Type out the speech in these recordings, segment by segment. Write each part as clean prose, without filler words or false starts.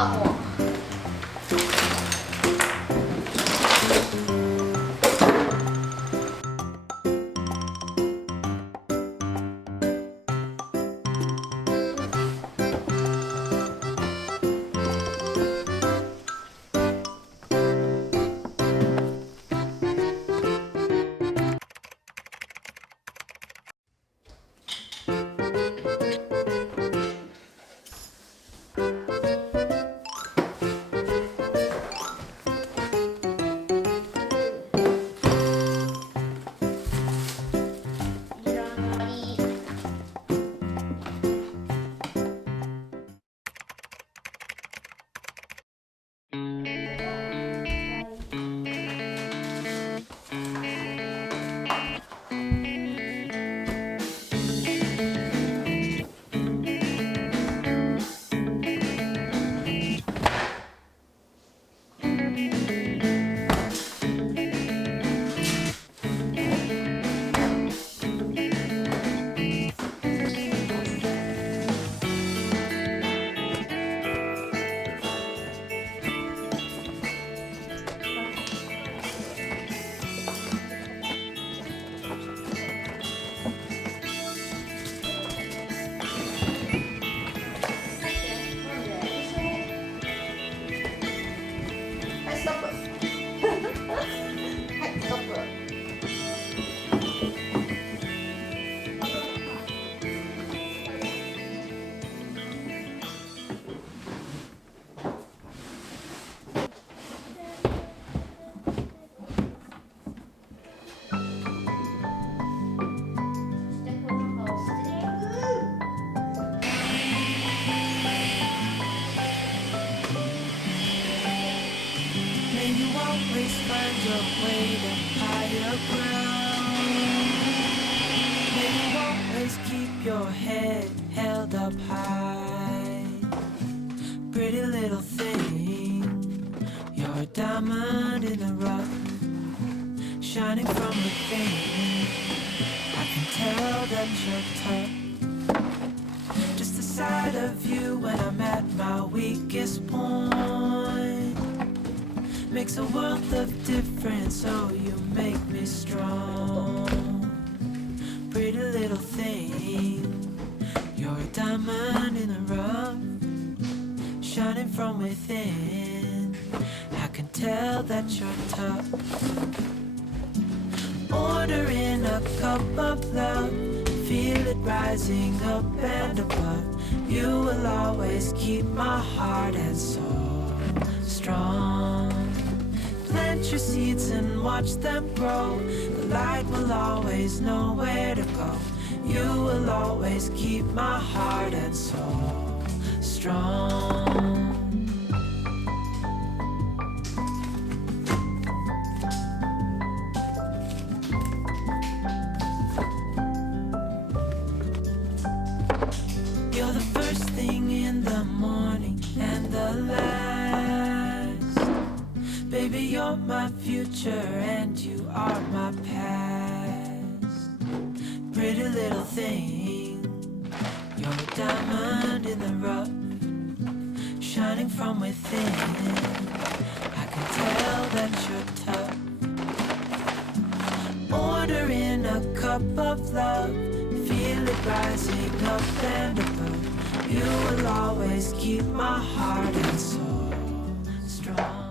泡沫。Always find your way to higher ground. May you always keep your head held up high. Pretty little thing, you're a diamond in the rough, shining from within. I can tell that you're tough. Just the sight of you when I'm at my weakest point makes a world of difference, oh, you make me strong. Pretty little thing, you're a diamond in the rough, shining from within. I can tell that you're tough. Ordering a cup of love, feel it rising up and above. You will always keep my heart and soul strong. Plant your seeds and watch them grow. The light will always know where to go. You will always keep my heart and soul strong. You're the first thing in the morning and the last. Baby, you're my future and you are my past. Pretty little thing, you're a diamond in the rough, shining from within. I can tell that you're tough. Ordering a cup of love, feel it rising up and above. You will always keep my heart and soul strong.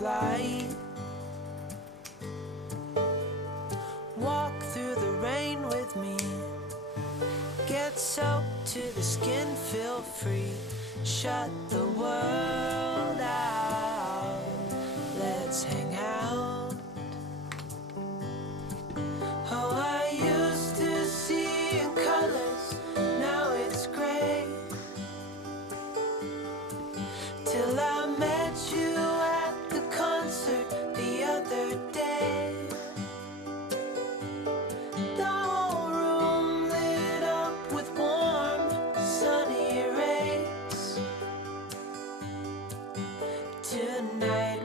flight. Walk through the rain with me. Get soaked to the skin, feel free. Shut the world out. Let's hang out. Oh, I used to see in colors, now it's gray. Till I met you at the concert the other day. The whole room lit up with warm, sunny rays. Tonight